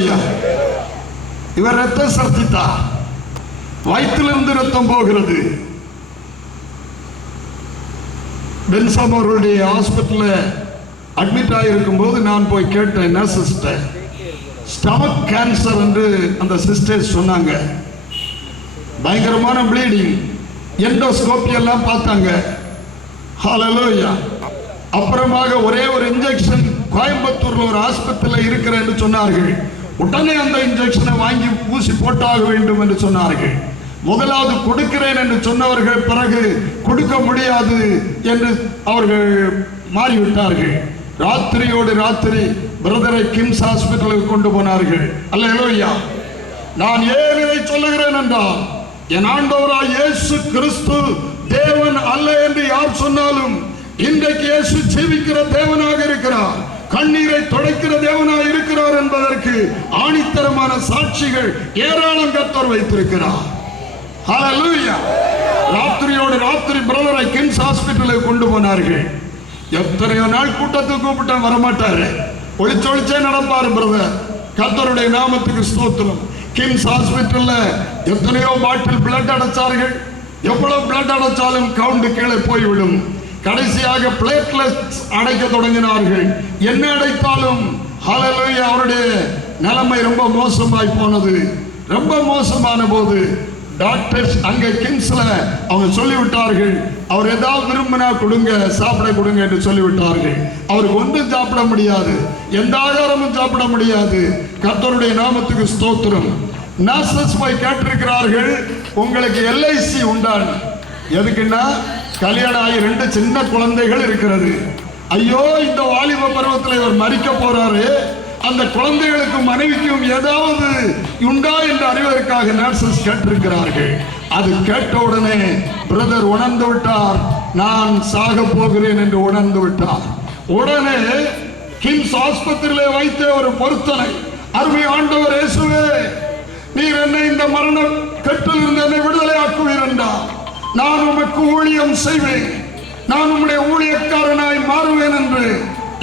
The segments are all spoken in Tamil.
ஐயா இவர் ரத்தம் சர்த்தித்தார் வயிற்றிலிருந்து ரத்தம் போகிறது. பென்சாம் அவர்களுடைய ஹாஸ்பிட்டலில் அட்மிட் ஆகியிருக்கும் போது நான் போய் கேட்டேன் என்ன சிஸ்டர் ஸ்டமக் கேன்சர் என்று அந்த சிஸ்டர் சொன்னாங்க. பயங்கரமான ப்ளீடிங் எண்டோஸ்கோப்பி எல்லாம் பார்த்தாங்க. ஹாலலோயா அப்புறமாக ஒரே ஒரு இன்ஜெக்ஷன் கோயம்புத்தூர்ல ஒரு ஆஸ்பத்திரியில் இருக்கிறேன் சொன்னார்கள். உடனே அந்த இன்ஜெக்ஷனை வாங்கி ஊசி போட்டாக வேண்டும் என்று சொன்னார்கள். முதலாவது கொடுக்கிறேன் என்று சொன்னவர்கள் பிறகு கொடுக்க முடியாது என்று அவர்கள் மாறிவிட்டார்கள். ராத்திரியோடு ராத்திரி பிரதரை கிம்ஸ் ஹாஸ்பிட்டலுக்கு கொண்டு போனார்கள். அல்ல நான் ஏன் இதை சொல்லுகிறேன் என்றால் என் ஆண்டவராய் இயேசு கிறிஸ்து தேவன் அல்ல என்று யார் சொன்னாலும் இன்றைக்கு இயேசு ஜீவிக்கிற தேவனாக இருக்கிறார். கண்ணீரை துடைக்கிற தேவனாய் இருக்கிறார் என்பதற்கு ஆணித்தரமான சாட்சிகள் ஏராளம் கத்தர் வைத்திருக்கிறார். ராத்திரியோடு ராத்திரி பிரதரை கிம்ஸ் ஹாஸ்பிட்டலுக்கு கொண்டு போனார்கள். எத்தனையோ நாள் கூட்டத்துக்கு கூப்பிட்டேன் வரமாட்டாரு. ஒளிச்சு ஒளிச்சே நடப்பாரு பிரதர். கத்தருடைய நாமத்துக்கு ஸ்தோத்திரம். கிம்ஸ் ஹாஸ்பிட்டல்ல எத்தனையோ பாட்டில் பிளட் அடைச்சார்கள். எவ்வளவு பிளட் அடைச்சாலும் கவுண்ட் கீழே போய்விடும். கடைசியாக பிளேட்லெட்ஸ் அடைக்க தொடங்கினார்கள். என்ன அடைத்தாலும் ஹalleluya அவருடைய நிலைமை ரொம்ப மோசமாய் போனது. ரொம்ப மோசமான போது டாக்டர்ஸ் அங்கே கிங்ஸில் அவங்க சொல்லிவிட்டார்கள் அவர் ஏதாவது விரும்பினா கொடுங்க சாப்பிட கொடுங்க என்று சொல்லிவிட்டார்கள். அவருக்கு ஒன்றும் சாப்பிட முடியாது எந்த ஆகாரமும் சாப்பிட முடியாது. கர்த்தருடைய நாமத்துக்கு ஸ்தோத்திரம். நர்சஸ் போய் கேட்டிருக்கிறார்கள் உங்களுக்கு எல்ஐசி உண்டான். எதுக்குன்னா கல்யாணம் ஆகி ரெண்டு சின்ன குழந்தைகள் இருக்கிறது. ஐயோ இந்த வாலிப பருவத்தில் இவர் மறிக்க போறாரு. அந்த குழந்தைகளுக்கும் மனைவிக்கும் ஏதாவது உண்டா என்று அறிவதற்காக நர்சஸ் கேட்டிருக்கிறார்கள். அது கேட்ட உடனே பிரதர் உணர்ந்து விட்டார். நான் சாக போகிறேன் என்று உணர்ந்து விட்டார். உடனே கிம்ஸ் ஆஸ்பத்திரியிலே வைத்த ஒரு பொருத்தனை. அருமை ஆண்டவர் இயேசுவே நீர் என்னை இந்த மரணம் கட்டில் இருந்து என்னை விடுதலை ஆக்குவீர் என்றார். நான் உமக்கு ஊழியம் செய்வேன். நான் உம்முடைய ஊழியக்காரனாய் மாறுவேன் என்று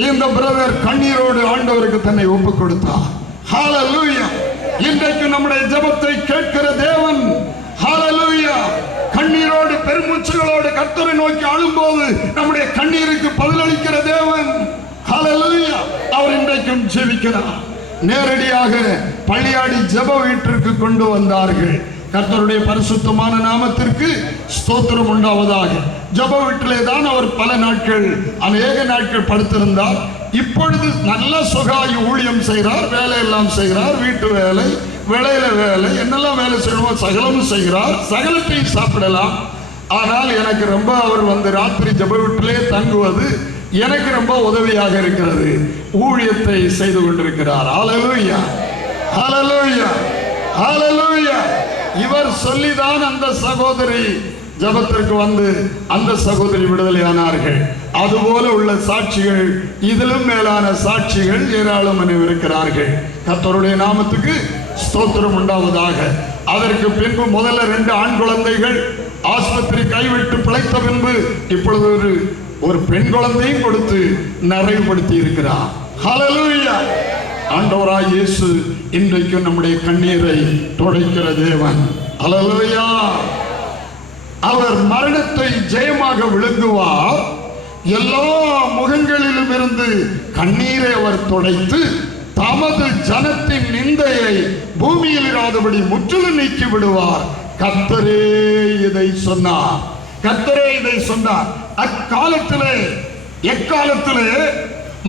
இந்த பிரதர் கண்ணீரோடு ஆண்டவருக்கு தன்னை ஒப்புக் கொடுத்தார். ஹalleluya இன்றைக்கு நம்முடைய ஜெபத்தை கேட்கிற தேவன் ஹalleluya கண்ணீரோடு பெருமூச்சுகளோடு கர்த்தரை நோக்கி அழும்போது நம்முடைய கண்ணீருக்கு பதிலளிக்கிற தேவன் ஹalleluya அவர் இன்றைக்கும் ஜெபிக்கிறார். நேரடியாக பள்ளியாடி ஜப வீட்டிற்கு கொண்டு வந்தார்கள். கர்த்தருடைய பரிசுத்தமான நாமத்திற்கு ஸ்தோத்திரம் உண்டாவதாக. ஜெப வீட்டிலே தான் அவர் பல நாட்கள் அநேக நாட்கள் படுத்திருந்தார். இப்பொழுது நல்ல சுகாய் ஊழியம் செய்கிறார் வேலை எல்லாம் செய்கிறார் வீட்டு வேலை விளையில வேலை என்னெல்லாம் வேலை செய்யணுமோ சகலமும் செய்கிறார். சகலத்தையும் சாப்பிடலாம். ஆனால் எனக்கு ரொம்ப அவர் வந்து ராத்திரி ஜெப வீட்டிலே தங்குவது எனக்கு ரொம்ப உதவியாக இருக்கிறது. ஊழியத்தை செய்து கொண்டிருக்கிறார். ஆலலூயா ஆலலூயா ஆல இவர் சொல்லிதான் அந்த சகோதரி ஜெபத்திற்கு வந்து அந்த சகோதரி விடுதலையானார்கள் அதுபோல உள்ள சாட்சிகள் இதிலும் மேலான சாட்சிகள் ஏராளம் இருக்கிறார்கள் கத்தருடைய நாமத்துக்கு ஸ்தோத்திரம் உண்டாவதாக. அதற்கு பின்பு முதல்ல ரெண்டு ஆண் குழந்தைகள் ஆஸ்பத்திரி கைவிட்டு பிழைத்த பின்பு இப்பொழுது ஒரு ஒரு பெண் குழந்தையும் கொடுத்து நிறைவுபடுத்தி இருக்கிறார். ஹலலூயா ஆண்டவராய் இயேசு இன்றைக்கும் நம்முடைய கண்ணீரை துடைக்கிற தேவன். ஹalleluya அவர் மரணத்தை ஜெயமாக விழுங்குவார். எல்லா முகங்களிலும் இருந்து கண்ணீரை அவர் துடைத்து தமது ஜனத்தின் நிந்தையை பூமியில் இராதபடி முற்றிலும் நீக்கி விடுவார். கத்தரே இதை சொன்னார். கத்தரே இதை சொன்னார். அக்காலத்திலே எக்காலத்திலே